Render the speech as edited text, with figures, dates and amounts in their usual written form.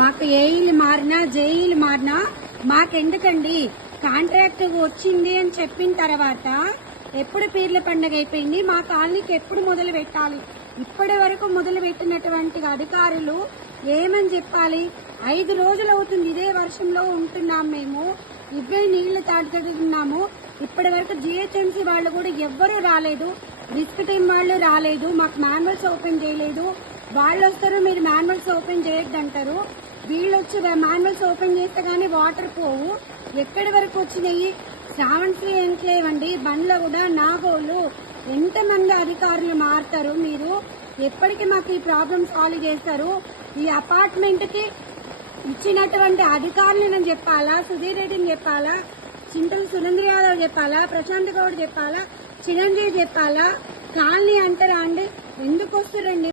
మాకు ఏఈలు మారినా జేఈలు మారినా మాకెందుకండి? కాంట్రాక్ట్ వచ్చింది అని చెప్పిన తర్వాత ఎప్పుడు పీర్ల పండుగ అయిపోయింది, మా కాలనీకి ఎప్పుడు మొదలు పెట్టాలి? ఇప్పటి వరకు మొదలు పెట్టినటువంటి అధికారులు ఏమని చెప్పాలి? 5 రోజులు అవుతుంది ఇదే వర్షంలో ఉంటున్నాం మేము, ఇవే నీళ్లు తాడుతున్నాము. ఇప్పటి వరకు జిహెచ్ఎంసీ వాళ్ళు కూడా ఎవ్వరూ రాలేదు, రిస్క్ టీం వాళ్ళు రాలేదు, మాకు మాన్యువల్స్ ఓపెన్ చేయలేదు. వాళ్ళు వస్తారు, మీరు మాన్యువల్స్ ఓపెన్ చేయొద్దంటారు. వీళ్ళు వచ్చి మాన్యువల్స్ ఓపెన్ చేస్తే గానీ వాటర్ పోవు. ఎక్కడి వరకు వచ్చినాయి? శ్రావణశ్రీ ఎన్క్లేవ్ అండి, బండ్లో కూడా నాగోలు. ఎంతమంది అధికారులు మారుతారు? మీరు ఎప్పటికీ మాకు ఈ ప్రాబ్లమ్ సాల్వ్ చేస్తారు? ఈ అపార్ట్మెంట్ కి ఇచ్చినటువంటి అధికారులను చెప్పాలా, సుధీర్ రెడ్డిని చెప్పాలా, చింతల సురేంద్ర యాదవ్ చెప్పాలా, ప్రశాంత్ గౌడ్ చెప్పాలా, చిరంజీవి చెప్పాలా? కాలనీ అంటారా అండి? ఎందుకు వస్తారండి?